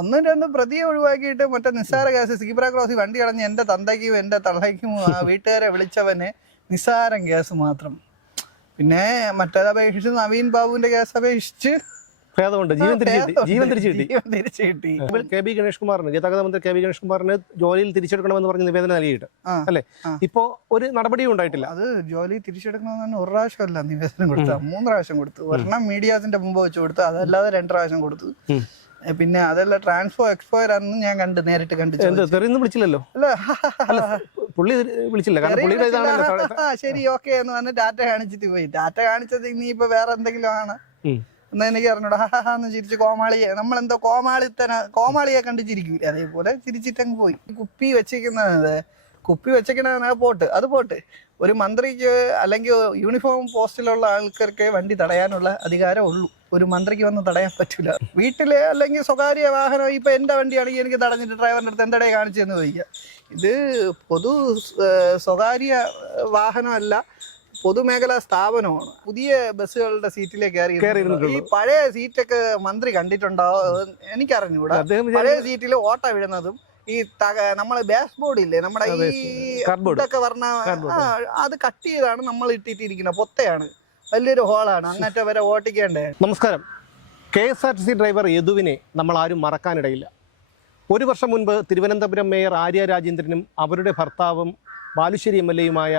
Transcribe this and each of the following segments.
ഒന്നും രണ്ടും പ്രതിയെ ഒഴിവാക്കിയിട്ട് മറ്റേ നിസ്സാര കേസ് സീബ്ര ക്രോസി വണ്ടി കളഞ്ഞ് എന്റെ തന്തയ്ക്കും എന്റെ തള്ളയ്ക്കും ആ വീട്ടുകാരെ വിളിച്ചവന് നിസ്സാരം കേസ് മാത്രം. പിന്നെ മറ്റേത് അപേക്ഷിച്ച് നവീൻ ബാബുവിന്റെ കേസ് അപേക്ഷിച്ച് ഭേദമുണ്ട്. ജീവൻ തിരിച്ചു ജീവൻ തിരിച്ചു കിട്ടി. ജീവൻ തിരിച്ചു കിട്ടി. കെ ബി ഗണേഷ് കുമാറിന് ഗതാഗത മന്ത്രി കെ ബി ഗണേഷ് കുമാറിന് ജോലിയിൽ തിരിച്ചെടുക്കണമെന്ന് പറഞ്ഞ് നിവേദനം നൽകിയിട്ട് അല്ലെ? ഇപ്പോ ഒരു നടപടിയും ഉണ്ടായിട്ടില്ല. അത് ജോലി തിരിച്ചെടുക്കണമെന്ന് ഒരു പ്രാവശ്യമല്ല നിവേദനം കൊടുത്ത മൂന്ന് പ്രാവശ്യം കൊടുത്തു. ഒരെണ്ണം മീഡിയാസിന്റെ മുമ്പ് വെച്ച് കൊടുത്തു. അതല്ലാതെ രണ്ട് പ്രാവശ്യം കൊടുത്തു. പിന്നെ അതല്ല ട്രാൻസ്ഫോ എക്സ്പോയർ ആണെന്ന് ഞാൻ കണ്ട് നേരിട്ട് കണ്ടു തെറിയൊന്നും വിളിച്ചില്ലല്ലോ? അല്ല. പുള്ളി വിളിച്ചില്ല. കാരണം പുള്ളിയുടെ ഇതാണല്ലോ ആ ശരി ഓക്കെ എന്ന് പറഞ്ഞ ഡാറ്റ കാണിച്ചിട്ട് പോയി. ഡാറ്റ കാണിച്ചത് നീ ഇപ്പൊ വേറെ എന്തെങ്കിലും ആണ്. എന്നാ എനിക്ക് അറിഞ്ഞൂടാ. എന്ന് ചിരിച്ച് കോമാളിയെ നമ്മളെന്തോ കോമാളിത്തന കോമാളിയെ കണ്ട് ചിരിക്കൂല? അതേപോലെ ചിരിച്ചിട്ടങ്ങ് പോയി. കുപ്പി വെച്ചിരിക്കുന്നത് കുപ്പി വെച്ചിരിക്കണ പോട്ട് അത് പോട്ട്. ഒരു മന്ത്രിക്ക് അല്ലെങ്കിൽ യൂണിഫോം പോസ്റ്റിലുള്ള ആൾക്കാർക്ക് വണ്ടി തടയാനുള്ള അധികാരം ഉള്ളൂ. ഒരു മന്ത്രിക്ക് വന്ന് തടയാൻ പറ്റില്ല വീട്ടിൽ അല്ലെങ്കിൽ സ്വകാര്യ വാഹനം ഇപ്പൊ എന്റെ വണ്ടിയാണെങ്കിൽ എനിക്ക് തടഞ്ഞിട്ട് ഡ്രൈവറിന്റെ അടുത്ത് എന്തടേ കാണിച്ചെന്ന് ചോദിക്കുക ഇത് പൊതു സ്വകാര്യ വാഹനമല്ല പൊതുമേഖലാ സ്ഥാപനമാണ്. പുതിയ ബസ്സുകളുടെ സീറ്റിലേക്ക് കയറി ഈ പഴയ സീറ്റൊക്കെ മന്ത്രി കണ്ടിട്ടുണ്ടോ എനിക്കറിഞ്ഞൂടാ. പഴയ സീറ്റിൽ ഓട്ട വീഴുന്നതും ഈ തക നമ്മളെ ബാസ് ബോർഡ് ഇല്ലേ നമ്മുടെ ഈ. ഇതൊക്കെ പറഞ്ഞ. അത് കട്ട് ചെയ്താണ് നമ്മൾ ഇട്ടിട്ടിരിക്കുന്നത് പൊത്തയാണ്. വലിയൊരു ഹോളാണ് അങ്ങനത്തെ വരെ ഓട്ടിക്കേണ്ടേ? നമസ്കാരം. K S R T C driver യദുവിനെ നമ്മൾ ആരും മറക്കാനിടയില്ല. ഒരു വർഷം മുൻപ് തിരുവനന്തപുരം മേയർ ആര്യ രാജേന്ദ്രനും അവരുടെ ഭർത്താവും ബാലുശ്ശേരി എം എൽ എയുമായ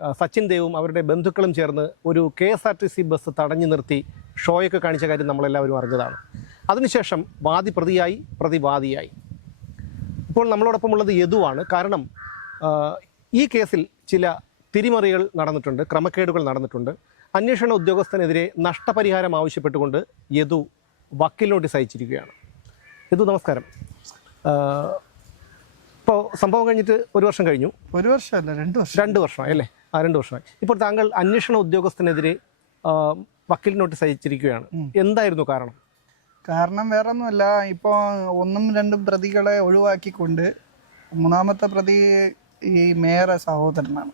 സച്ചിൻ ദേവും അവരുടെ ബന്ധുക്കളും ചേർന്ന് ഒരു K S R T C bus തടഞ്ഞു നിർത്തി ഷോയൊക്കെ കാണിച്ച കാര്യം നമ്മളെല്ലാവരും അറിഞ്ഞതാണ്. അതിനുശേഷം വാദി പ്രതിയായി പ്രതിവാദിയായി. ഇപ്പോൾ നമ്മളോടൊപ്പം ഉള്ളത് യദുവാണ്. കാരണം ഈ കേസിൽ ചില തിരിമറികൾ നടന്നിട്ടുണ്ട് ക്രമക്കേടുകൾ നടന്നിട്ടുണ്ട്. അന്വേഷണ ഉദ്യോഗസ്ഥനെതിരെ നഷ്ടപരിഹാരം ആവശ്യപ്പെട്ടുകൊണ്ട് യദു വക്കീൽ നോട്ടീസ് അയച്ചിരിക്കുകയാണ്. യദു നമസ്കാരം. ഇപ്പോൾ സംഭവം കഴിഞ്ഞിട്ട് ഒരു വർഷം കഴിഞ്ഞു. ഒരു വർഷമല്ല രണ്ട് വർഷം. രണ്ട് വർഷമായി അല്ലേ? ആ രണ്ട് വർഷമായി. ഇപ്പോൾ താങ്കൾ അന്വേഷണ ഉദ്യോഗസ്ഥനെതിരെ വക്കീൽ നോട്ടീസ് അയച്ചിരിക്കുകയാണ്. എന്തായിരുന്നു കാരണം? കാരണം വേറൊന്നുമല്ല ഇപ്പോൾ ഒന്നും രണ്ടും പ്രതികളെ ഒഴിവാക്കിക്കൊണ്ട് മൂന്നാമത്തെ പ്രതി ഈ മേയറെ സഹോദരനാണ്.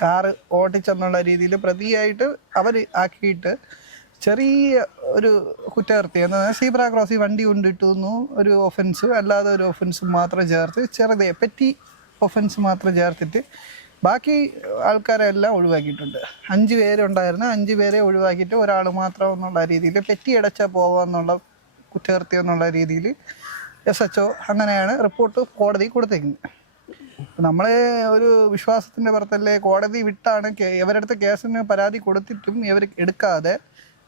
കാറ് ഓടിച്ചെന്നുള്ള രീതിയിൽ പ്രതിയായിട്ട് അവർ ആക്കിയിട്ട് ചെറിയ ഒരു കുറ്റകൃത്യം. എന്ന് പറഞ്ഞാൽ സീബ്ര ക്രോസി വണ്ടി കൊണ്ടിട്ടുന്നു ഒരു ഒഫൻസ് അല്ലാതെ ഒരു ഒഫൻസ് മാത്രം ചേർത്ത് ചെറുതേ പെറ്റി ഒഫൻസ് മാത്രം ചേർത്തിട്ട് ബാക്കി ആൾക്കാരെല്ലാം ഒഴിവാക്കിയിട്ടുണ്ട്. അഞ്ച് പേരുണ്ടായിരുന്നു അഞ്ച് പേരെ ഒഴിവാക്കിയിട്ട് ഒരാൾ മാത്രം എന്നുള്ള രീതിയിൽ പെറ്റി അടച്ചാൽ പോവാന്നുള്ള കുറ്റകൃത്യം എന്നുള്ള രീതിയിൽ എസ് എച്ച് ഒ അങ്ങനെയാണ് റിപ്പോർട്ട് കോടതി കൊടുത്തേക്കുന്നത്. നമ്മൾ ഒരു വിശ്വാസത്തിന്റെ പുറത്തല്ലേ കോടതി വിട്ടാണ് ഇവരടുത്ത് കേസിന് പരാതി കൊടുത്തിട്ടും ഇവർ എടുക്കാതെ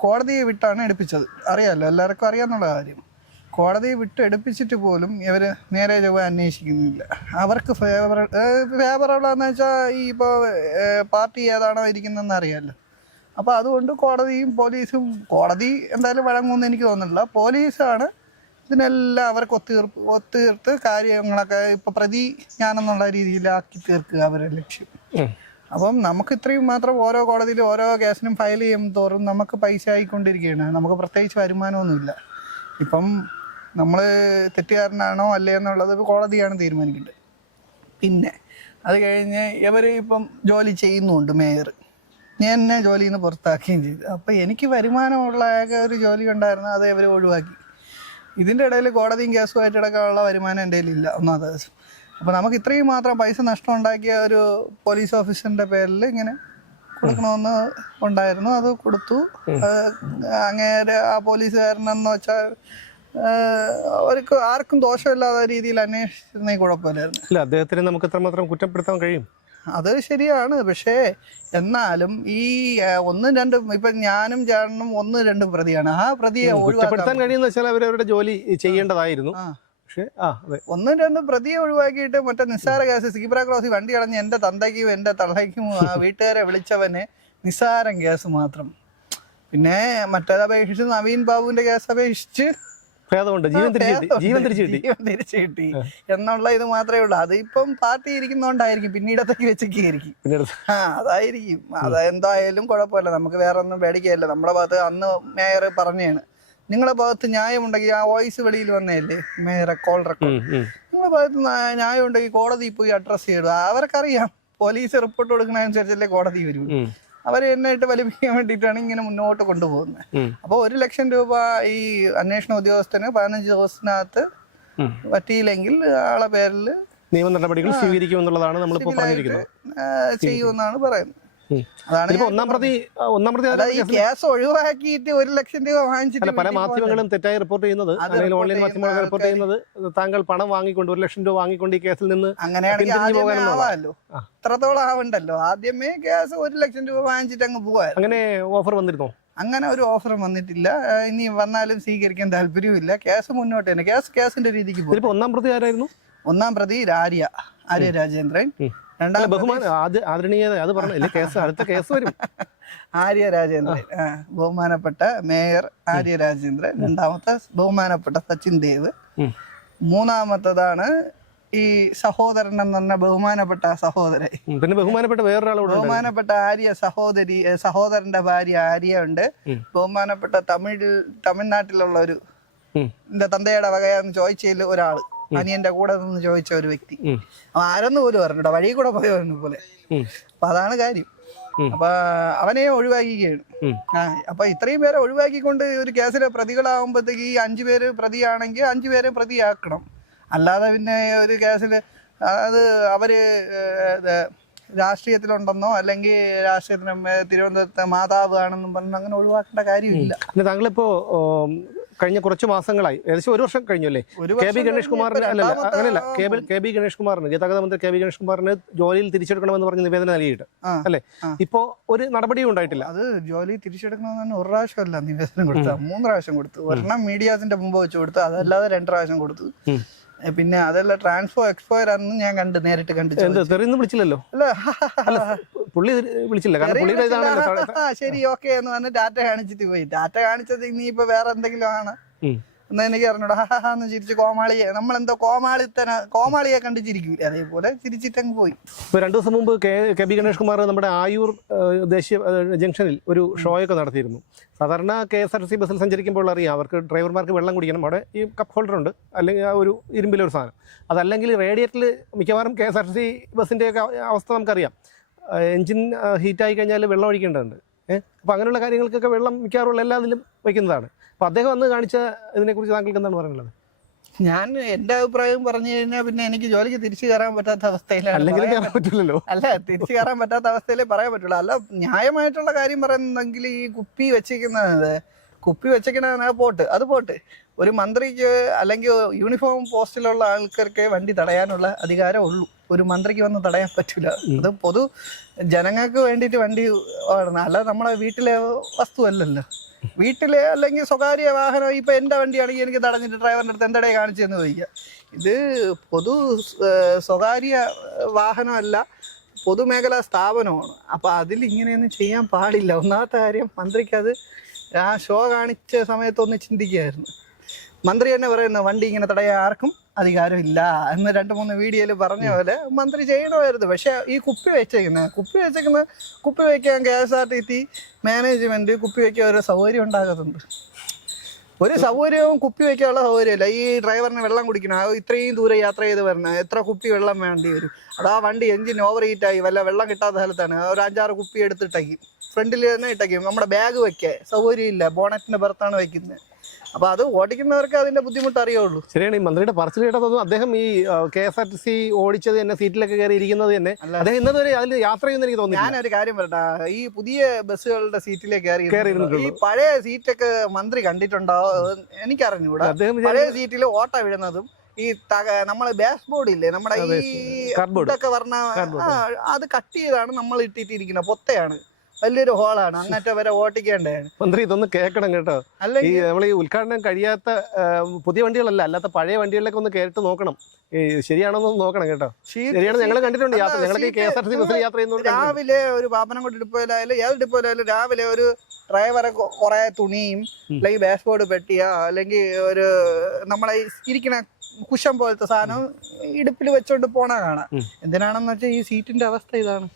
കോടതിയെ വിട്ടാണ് എടുപ്പിച്ചത്. അറിയാമല്ലോ എല്ലാവർക്കും അറിയാന്നുള്ള കാര്യം. കോടതി വിട്ട് എടുപ്പിച്ചിട്ട് പോലും ഇവർ നേരെ ചൊവ്വ അന്വേഷിക്കുന്നില്ല. അവർക്ക് ഫേവറ ഫേവറബിളാന്ന് വെച്ചാൽ ഈ ഇപ്പോൾ പാർട്ടി ഏതാണോ ഇരിക്കുന്നതെന്ന് അറിയാമല്ലോ അപ്പോൾ അതുകൊണ്ട് കോടതിയും പോലീസും കോടതി എന്തായാലും വഴങ്ങുമെന്ന് എനിക്ക് തോന്നുന്നില്ല. പോലീസാണ് ഇതിനെല്ലാം അവർക്ക് ഒത്തുതീർപ്പ് ഒത്തുതീർത്ത് കാര്യങ്ങളൊക്കെ ഇപ്പൊ പ്രതി ഞാനെന്നുള്ള രീതിയിലാക്കി തീർക്കുക അവരുടെ ലക്ഷ്യം. അപ്പം നമുക്ക് ഇത്രയും മാത്രം ഓരോ കോടതിയിൽ ഓരോ കേസിനും ഫയൽ ചെയ്യും തോറും നമുക്ക് പൈസ ആയിക്കൊണ്ടിരിക്കുകയാണ്. നമുക്ക് പ്രത്യേകിച്ച് വരുമാനമൊന്നുമില്ല. ഇപ്പം നമ്മൾ തെറ്റുകാരനാണോ അല്ലേ എന്നുള്ളത് കോടതിയാണ് തീരുമാനിക്കേണ്ടത്. പിന്നെ അത് കഴിഞ്ഞ് ഇവർ ഇപ്പം ജോലി ചെയ്യുന്നുണ്ട് മേയർ ഞാൻ എന്നെ ജോലിയിൽ നിന്ന് പുറത്താക്കുകയും ചെയ്തു. അപ്പോൾ എനിക്ക് വരുമാനമുള്ള ഒരു ജോലി ഉണ്ടായിരുന്നു അത് ഇവർ ഒഴിവാക്കി. ഇതിന്റെ ഇടയിൽ കോടതിയും കേസുമായിട്ട് ഇടക്കാനുള്ള വരുമാനം എന്റെ ഒന്നാമത്തെ ദിവസം. അപ്പോൾ നമുക്ക് ഇത്രയും മാത്രം പൈസ നഷ്ടം ഉണ്ടാക്കിയ ഒരു പോലീസ് ഓഫീസറിന്റെ പേരിൽ ഇങ്ങനെ കൊടുക്കണമെന്ന് ഉണ്ടായിരുന്നു. അത് കൊടുത്തു. അങ്ങേരെ ആ പോലീസുകാരനെന്ന് വെച്ചാൽ അവർക്ക് ആർക്കും ദോഷമില്ലാത്ത രീതിയിൽ അന്വേഷിച്ചിരുന്നെങ്കിൽ കുഴപ്പമില്ലായിരുന്നു. ഇല്ല അദ്ദേഹത്തിന് നമുക്ക് എത്രമാത്രം കുറ്റപ്പെടുത്താൻ കഴിയും? അത് ശരിയാണ്. പക്ഷേ എന്നാലും ഈ ഒന്നും രണ്ടും ഇപ്പൊ ഞാനും ചേട്ടനും ഒന്നും രണ്ടും പ്രതിയാണ്. ആ പ്രതിയെ ഒഴിവാക്കാൻ കഴിയുന്ന വെച്ചാൽ അവരവരുടെ ജോലി ചെയ്യേണ്ടതായിരുന്നു. പക്ഷേ ആ അതെ. ഒന്നും രണ്ടും പ്രതിയെ ഒഴിവാക്കിയിട്ട് മറ്റേ നിസ്സാര കേസ് സീബ്ര ക്രോസി വണ്ടി കളഞ്ഞ് എന്റെ തന്തയ്ക്കും എന്റെ തള്ളയ്ക്കും ആ വീട്ടുകാരെ വിളിച്ചവന് നിസ്സാരം കേസ് മാത്രം. പിന്നെ മറ്റേത് അപേക്ഷിച്ച് നവീൻ ബാബുവിന്റെ കേസ് അപേക്ഷിച്ച് ഭേദമുണ്ട്. ജീവൻ തിരിച്ചു കിട്ടി. ജീവൻ തിരിച്ചു കിട്ടി. ജീവൻ തിരിച്ചു കിട്ടി. എന്നുള്ള ഇത് മാത്രമേ ഉള്ളൂ. അതിപ്പം പാർട്ടി ഇരിക്കുന്നോണ്ടായിരിക്കും. പിന്നീടത്തേക്ക് വെച്ചേക്കായിരിക്കും പിന്നീട് ആ അതായിരിക്കും. അത് എന്തായാലും കുഴപ്പമില്ല. നമുക്ക് വേറെ ഒന്നും പേടിക്കുകയല്ല. നമ്മുടെ ഭാഗത്ത് അന്ന് മേയർ പറഞ്ഞാണ്. നിങ്ങളെ ഭാഗത്ത് ന്യായമുണ്ടെങ്കിൽ ആ വോയിസ് വെളിയിൽ വന്നതല്ലേ? Mayor call record. നിങ്ങളുടെ ഭാഗത്ത് ന്യായം ന്യായമുണ്ടെങ്കിൽ കോടതി പോയി അഡ്രസ് ചെയ്തു അവർക്കറിയാം പോലീസ് റിപ്പോർട്ട് കൊടുക്കുന്ന അനുസരിച്ചല്ലേ കോടതി വരൂ. ഉം, എന്നിട്ട് വലിപ്പിക്കാൻ വേണ്ടിയിട്ടാണ് ഇങ്ങനെ മുന്നോട്ട് കൊണ്ടുപോകുന്നത്. അപ്പോൾ ഒരു ലക്ഷം രൂപ ഈ അന്വേഷണ ഉദ്യോഗസ്ഥന് പതിനഞ്ച് ദിവസത്തിനകത്ത്. പറ്റിയില്ലെങ്കിൽ ആളെ പേരിൽ നിയമ നടപടികൾ സ്വീകരിക്കുമെന്നുള്ളതാണ് നമ്മളിപ്പോൾ പറഞ്ഞിരിക്കുന്നത് ചെയ്യുമെന്നാണ് പറയുന്നത്. അതാണ് ഒന്നാം പ്രതി ഒന്നാം പ്രതി? ഈ കേസ് ഒഴിവാക്കിയിട്ട് ഒരു ലക്ഷം രൂപ വാങ്ങിച്ചിട്ട് പല മാധ്യമങ്ങളും തെറ്റായി റിപ്പോർട്ട് ചെയ്യുന്നത്. അല്ലെങ്കിൽ ഓൺലൈൻ മാധ്യമങ്ങൾ റിപ്പോർട്ട് ചെയ്യുന്നത് താങ്കൾ പണം വാങ്ങിക്കൊണ്ട് ഒരു ലക്ഷം രൂപ വാങ്ങിക്കൊണ്ട് ഈ കേസിൽ നിന്ന് അങ്ങനെയാണെങ്കിൽ. ഇത്രത്തോളം ആവണ്ടല്ലോ. ആദ്യമേ കേസ് ഒരു ലക്ഷം രൂപ വാങ്ങിച്ചിട്ട് അങ്ങ് അങ്ങനെ ഓഫർ വന്നിരുന്നോ? അങ്ങനെ ഒരു ഓഫറും വന്നിട്ടില്ല. ഇനി വന്നാലും സ്വീകരിക്കാൻ താല്പര്യമില്ല കേസ് മുന്നോട്ട് തന്നെ. കേസ് കേസിന്റെ രീതിക്ക് പോകും ഒന്നാം പ്രതി ആരായിരുന്നു? ഒന്നാം പ്രതി ആര്യ ആര്യ രാജേന്ദ്രൻ. ഉം. രണ്ടാം അല്ല ബഹുമാന ആദ്യ ആദരണീയത അത് പറഞ്ഞു. കേസ് അടുത്ത കേസ് വരും. ആര്യ രാജേന്ദ്രൻ ബഹുമാനപ്പെട്ട മേയർ ആര്യ രാജേന്ദ്രൻ രണ്ടാമത്തെ ബഹുമാനപ്പെട്ട സച്ചിൻ ദേവ്. മൂന്നാമത്തതാണ് ഈ സഹോദരൻ എന്ന് പറഞ്ഞ ബഹുമാനപ്പെട്ട സഹോദരൻ. പിന്നെ ബഹുമാനപ്പെട്ട വേറൊരാളോട് ബഹുമാനപ്പെട്ട ആര്യ സഹോദരി സഹോദരന്റെ ഭാര്യ ആര്യ ഉണ്ട്. ബഹുമാനപ്പെട്ട തമിഴ് തമിഴ്നാട്ടിലുള്ള ഒരു. എന്റെ തന്തയുടെ വകയാന്ന് ചോദിച്ചതിൽ ഒരാൾ. അനിയന്റെ കൂടെ നിന്ന് ചോദിച്ച ഒരു വ്യക്തി. ആരെന്ന് പോലും പറഞ്ഞു വഴി കൂടെ പോയവനെ പോലെ. അപ്പൊ അതാണ് കാര്യം. അപ്പൊ അവനെ ഒഴിവാക്കിക്കുകയാണ്. ആ അപ്പൊ ഇത്രയും പേരെ ഒഴിവാക്കിക്കൊണ്ട് ഒരു കേസിലെ പ്രതികളാവുമ്പോഴത്തേക്ക് ഈ അഞ്ചു പേര് പ്രതിയാണെങ്കിൽ അഞ്ചു പേരെ പ്രതിയാക്കണം. അല്ലാതെ പിന്നെ ഒരു കേസിൽ അത് അവർ രാഷ്ട്രീയത്തിലുണ്ടെന്നോ അല്ലെങ്കിൽ രാഷ്ട്രീയത്തിന് തിരുവനന്തപുരത്തെ മാതാവ് ആണെന്നും പറഞ്ഞ് അങ്ങനെ ഒഴിവാക്കേണ്ട കാര്യമില്ല. താങ്കളിപ്പോ കഴിഞ്ഞ കുറച്ച് മാസങ്ങളായി. ഏകദേശം ഒരു വർഷം കഴിഞ്ഞു അല്ലേ കെ ബി ഗണേഷ് കുമാറിന് അല്ലല്ല അങ്ങനെയല്ല. K B K B Ganesh കുമാറിന് ഗതാഗത മന്ത്രി കെ ബി ഗണേഷ് കുമാറിന് ജോലിയിൽ തിരിച്ചെടുക്കണമെന്ന് പറഞ്ഞ് നിവേദനം നൽകിയിട്ട്. അല്ലെ? ഇപ്പോ ഒരു നടപടിയും ഉണ്ടായിട്ടില്ല. അത് ജോലി തിരിച്ചെടുക്കണമെന്ന് ഒരു പ്രാവശ്യമല്ല നിവേദനം കൊടുത്ത മൂന്ന് പ്രാവശ്യം കൊടുത്തു. ഒരെണ്ണം മീഡിയാസിന്റെ മുമ്പ് വെച്ച് കൊടുത്തു. അതല്ലാതെ രണ്ട് പ്രാവശ്യം കൊടുത്തു. പിന്നെ അതല്ല ട്രാൻസ്ഫോ എക്സ്പോയർ ആണെന്ന് ഞാൻ കണ്ട് നേരിട്ട് കണ്ടു തെറിയൊന്നും വിളിച്ചില്ലല്ലോ? അല്ല പുള്ളി വിളിച്ചില്ല കാരണം പുള്ളിയുടെ ഇതാണല്ലോ ശരി ഓക്കെ എന്ന് പറഞ്ഞ് ഡാറ്റ കാണിച്ചിട്ട് പോയി. ഡാറ്റ കാണിച്ചത് ഇനി ഇപ്പൊ വേറെ എന്തെങ്കിലും ആണ്. എന്നാ എനിക്ക് അറിഞ്ഞൂടാ. ഹാ, ഹാ, ഹാ എന്ന് ചിരിച്ച് കോമാളിയെ നമ്മളെന്തോ കോമാളിത്തന കോമാളിയെ കണ്ട് ചിരിക്കൂ അതേപോലെ ചിരിച്ചിട്ടങ്ങ് പോയി. ഇപ്പൊ രണ്ടു ദിവസം മുമ്പ് K K B Ganesh Kumar നമ്മുടെ ആയൂർ ദേശീയ ജംഗ്ഷനിൽ ഒരു ഷോയൊക്കെ നടത്തിയിരുന്നു. സാധാരണ K S R T C ബസ്സിൽ സഞ്ചരിക്കുമ്പോൾ അറിയാം അവർക്ക് ഡ്രൈവർമാർക്ക് വെള്ളം കുടിക്കണം. അവിടെ ഈ കപ്പ് ഹോൾഡർ ഉണ്ട് അല്ലെങ്കിൽ ആ ഒരു ഇരുമ്പിലൊരു സാധനം. അതല്ലെങ്കിൽ റേഡിയേറ്ററിൽ മിക്കവാറും K S R T C ബസ്സിന്റെയൊക്കെ അവസ്ഥ നമുക്കറിയാം. എൻജിൻ ഹീറ്റായി കഴിഞ്ഞാൽ വെള്ളം ഒഴിക്കേണ്ടതുണ്ട്. ഏഹ് അപ്പോൾ അങ്ങനെയുള്ള കാര്യങ്ങൾക്കൊക്കെ വെള്ളം മിക്കാറുള്ള എല്ലാ ഇതിലും വയ്ക്കുന്നതാണ്. അപ്പോൾ അദ്ദേഹം അന്ന് കാണിച്ച ഇതിനെക്കുറിച്ച് താങ്കൾക്ക് എന്താണ് പറയുന്നത് ഞാൻ എന്റെ അഭിപ്രായം പറഞ്ഞു കഴിഞ്ഞാൽ പിന്നെ എനിക്ക് ജോലിക്ക് തിരിച്ചു കയറാൻ പറ്റാത്ത അവസ്ഥയിലാണ് പറ്റില്ലല്ലോ. അല്ല തിരിച്ചു കയറാൻ പറ്റാത്ത അവസ്ഥയിലേ പറയാൻ പറ്റുള്ളൂ. അല്ല ന്യായമായിട്ടുള്ള കാര്യം പറയുന്നെങ്കിൽ ഈ കുപ്പി വെച്ചിരിക്കുന്നത് കുപ്പി വെച്ചിരിക്കണ പോട്ട് അത് പോട്ട്. ഒരു മന്ത്രിക്ക് അല്ലെങ്കിൽ യൂണിഫോം പോസ്റ്റിലുള്ള ആൾക്കാർക്ക് വണ്ടി തടയാനുള്ള അധികാരം ഉള്ളൂ ഒരു മന്ത്രിക്ക് വന്ന് തടയാൻ പറ്റില്ല അത് പൊതു ജനങ്ങൾക്ക് വേണ്ടിയിട്ട് വണ്ടി ഓടണം അല്ലാതെ നമ്മളെ വീട്ടിലെ വസ്തു അല്ലല്ലോ വീട്ടിലെ അല്ലെങ്കിൽ സ്വകാര്യ വാഹനം ഇപ്പൊ എന്റെ വണ്ടിയാണെങ്കിൽ എനിക്ക് തടഞ്ഞിട്ട് ഡ്രൈവറിന്റെ അടുത്ത് എന്തടേ കാണിച്ചെന്ന് ചോദിക്കുക ഇത് പൊതു സ്വകാര്യ വാഹനമല്ല പൊതുമേഖലാ സ്ഥാപനമാണ്. അപ്പോൾ അതിൽ ഇങ്ങനെയൊന്നും ചെയ്യാൻ പാടില്ല. ഒന്നാമത്തെ കാര്യം മന്ത്രിക്ക് അത് ആ ഷോ കാണിച്ച സമയത്തൊന്ന് ചിന്തിക്കുകയായിരുന്നു മന്ത്രി തന്നെ പറയുന്നു വണ്ടി ഇങ്ങനെ തടയാൻ ആർക്കും അധികാരമില്ല എന്ന് രണ്ട് മൂന്ന് വീഡിയോയിൽ പറഞ്ഞ പോലെ മന്ത്രി ചെയ്യണമായിരുന്നു. പക്ഷെ ഈ കുപ്പി വെച്ചേക്കുന്നത് കുപ്പി വെച്ചേക്കുന്നത് കുപ്പി വെക്കാൻ K S R T C management കുപ്പി വെക്കാൻ ഒരു സൗകര്യം ഉണ്ടാകുന്നുണ്ട് ഒരു സൗകര്യവും കുപ്പി വെക്കാനുള്ള സൗകര്യമില്ല. ഈ ഡ്രൈവറിന് വെള്ളം കുടിക്കണം. ഇത്രയും ദൂരം യാത്ര ചെയ്ത് വരണം. എത്ര കുപ്പി വെള്ളം വേണ്ടി വരും? അത് ആ വണ്ടി എഞ്ചിൻ ഓവർ ഹീറ്റ് ആയി. വല്ല വെള്ളം കിട്ടാത്ത സ്ഥലത്താണ്. ഒരു അഞ്ചാറ് കുപ്പി എടുത്തിട്ടേക്കും. ഫ്രണ്ടിൽ തന്നെ ഇട്ടേക്കും. നമ്മുടെ ബാഗ് വെക്കാൻ. സൗകര്യമില്ല. ബോണറ്റിന്റെ പുറത്താണ് വെക്കുന്നത് അപ്പൊ അത് ഓടിക്കുന്നവർക്ക് അതിന്റെ ബുദ്ധിമുട്ട് അറിയുള്ളൂ. ശരിയാണ് ഈ മന്ത്രിയുടെ പറച്ചിൽ കേട്ടതൊന്നും അദ്ദേഹം ഈ K S R T C ഓടിച്ചത് തന്നെ സീറ്റിലൊക്കെ കയറി ഇരിക്കുന്നത് തന്നെ. അദ്ദേഹം ഇന്നത് വരെ അതിൽ യാത്ര ചെയ്യുന്ന എനിക്ക് തോന്നുന്നു ഞാനൊരു കാര്യം പറയട്ടെ ഈ പുതിയ ബസ്സുകളുടെ സീറ്റിലേക്ക് കയറി ഈ പഴയ സീറ്റൊക്കെ മന്ത്രി കണ്ടിട്ടുണ്ടോ? എനിക്കറിഞ്ഞൂടാ അദ്ദേഹം പഴയ സീറ്റിൽ ഓട്ട വീഴുന്നതും ഈ തക നമ്മളെ ബാസ് ബോർഡ് ഇല്ലേ നമ്മുടെ ഈ. ഇതൊക്കെ പറഞ്ഞ. അത് കട്ട് ചെയ്താണ് നമ്മൾ ഇട്ടിട്ടിരിക്കുന്നത് പൊത്തയാണ്. വലിയൊരു ഹോളാണ്. അങ്ങനത്തെ വരെ ഓട്ടിക്കേണ്ടതാണ് മന്ത്രി ഇതൊന്ന് കേൾക്കണം കേട്ടോ. ഈ നമ്മൾ ഈ ഉദ്ഘാടനം കഴിയാത്ത പുതിയ വണ്ടികളല്ല അല്ലാത്ത പഴയ വണ്ടികളിലൊക്കെ ഒന്ന് കേട്ട് നോക്കണം. ഈ ശരിയാണോ എന്ന് നോക്കണം കേട്ടോ. ശരിയാണ് ഞങ്ങൾ കണ്ടിട്ടുണ്ട് യാത്ര. ഞങ്ങളൊക്കെ കെ എസ് ആർ ടി ബസ്സിൽ യാത്ര ചെയ്യുന്നുണ്ട് രാവിലെ ഒരു പാപ്പനംകോട്ട് ഡിപ്പോയിലായാലും ഏത് ഡിപ്പോയിലായാലും രാവിലെ ഒരു ഡ്രൈവറെ കുറെ തുണിയും അല്ലെങ്കിൽ ബാഷ്ബോർഡ് പെട്ടിയോ അല്ലെങ്കിൽ ഒരു നമ്മളെ ഇരിക്കണ കുശം പോലത്തെ സാധനം ഇടുപ്പിൽ വെച്ചോണ്ട് പോണ കാണാം. എന്തിനാണെന്ന് വെച്ചാൽ ഈ സീറ്റിന്റെ അവസ്ഥ ഇതാണ്.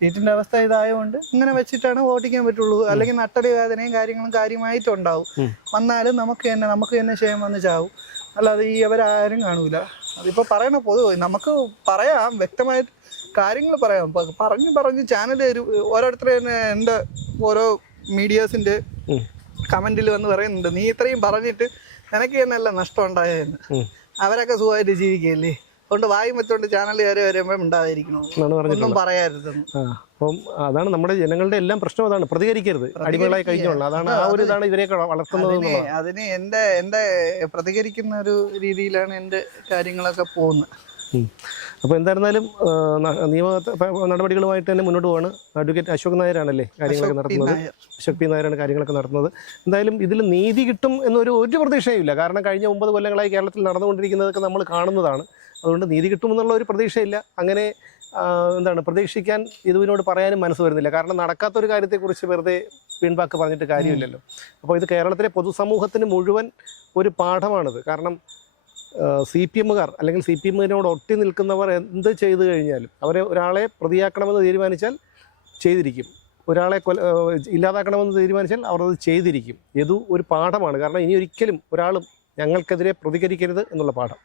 സീറ്റിന്റെ അവസ്ഥ ഇതായതുകൊണ്ട് ഇങ്ങനെ വെച്ചിട്ടാണ് ഓടിക്കാൻ പറ്റുള്ളൂ. അല്ലെങ്കിൽ നട്ടടി വേദനയും കാര്യങ്ങളും കാര്യമായിട്ടുണ്ടാവും. ഉണ്ടാവും വന്നാലും നമുക്ക് തന്നെ നമുക്ക് തന്നെ ക്ഷയം വന്ന് ചാവും. അല്ലാതെ ഈ അവരാരും കാണൂല. അതിപ്പോ പറയണ പൊതു നമുക്ക് പറയാം വ്യക്തമായിട്ട് കാര്യങ്ങൾ പറയാം. പറഞ്ഞു പറഞ്ഞു ചാനൽ ഓരോരുത്തരെ തന്നെ എന്റെ ഓരോ മീഡിയാസിന്റെ. കമന്റിൽ വന്ന് പറയുന്നുണ്ട് നീ ഇത്രയും പറഞ്ഞിട്ട് നിനക്ക് തന്നെയല്ല നഷ്ടം ഉണ്ടായെന്ന്? അവരൊക്കെ സുഖമായിട്ട് ജീവിക്കുകയല്ലേ? അതുകൊണ്ട് വായും വെച്ചോണ്ട് ചാനൽ കയറി വരുമ്പോൾ ഉണ്ടായിരിക്കണം ഒന്നും പറഞ്ഞിട്ടുള്ളത്. അപ്പം അതാണ് നമ്മുടെ ജനങ്ങളുടെ എല്ലാം പ്രശ്നം അതാണ്. പ്രതികരിക്കരുത്. അടിമകളായി കഴിഞ്ഞോളൂ അതാണ് ആ ഒരു ഇതാണ് ഇവരെയൊക്കെ വളർത്തുന്നത് അതിന് എന്റെ എന്റെ എന്റെ എന്റെ പ്രതികരിക്കുന്ന ഒരു രീതിയിലാണ് എന്റെ കാര്യങ്ങളൊക്കെ പോകുന്നത്. അപ്പൊ അപ്പോൾ എന്തായിരുന്നാലും നിയമ നടപടികളുമായിട്ട് തന്നെ മുന്നോട്ട് പോവാണ്. അഡ്വക്കേറ്റ് അശോക് നായരാണല്ലേ കാര്യങ്ങളൊക്കെ നടത്തുന്നത്? അശോക് പി നായരാണ് കാര്യങ്ങളൊക്കെ നടത്തുന്നത്. എന്തായാലും ഇതിൽ നീതി കിട്ടും എന്നൊരു ഒരു പ്രതീക്ഷയുമില്ല. കാരണം കഴിഞ്ഞ ഒമ്പത് കൊല്ലങ്ങളായി കേരളത്തിൽ നടന്നുകൊണ്ടിരിക്കുന്നതൊക്കെ നമ്മൾ കാണുന്നതാണ്. അതുകൊണ്ട് നീതി കിട്ടുമെന്നുള്ള ഒരു പ്രതീക്ഷയില്ല. അങ്ങനെ എന്താണ് പ്രതീക്ഷിക്കാൻ ഇതുവിനോട് പറയാനും മനസ്സ് വരുന്നില്ല. കാരണം നടക്കാത്ത ഒരു കാര്യത്തെക്കുറിച്ച് വെറുതെ പിൻവാക്ക് പറഞ്ഞിട്ട് കാര്യമില്ലല്ലോ. അപ്പോൾ ഇത് കേരളത്തിലെ പൊതുസമൂഹത്തിന് മുഴുവൻ ഒരു പാഠമാണിത്. കാരണം സി പി എമ്മുകാർ അല്ലെങ്കിൽ സി പി എമ്മിനോട് ഒട്ടി നിൽക്കുന്നവർ എന്ത് ചെയ്തു കഴിഞ്ഞാലും അവരെ ഒരാളെ പ്രതിയാക്കണമെന്ന് തീരുമാനിച്ചാൽ ചെയ്തിരിക്കും. ഒരാളെ കൊല ഇല്ലാതാക്കണമെന്ന് തീരുമാനിച്ചാൽ അവർ അത് ചെയ്തിരിക്കും. ഇത് ഒരു പാഠമാണ്. കാരണം ഇനി ഒരിക്കലും ഒരാളും ഞങ്ങൾക്കെതിരെ പ്രതികരിക്കരുത് എന്നുള്ള പാഠം.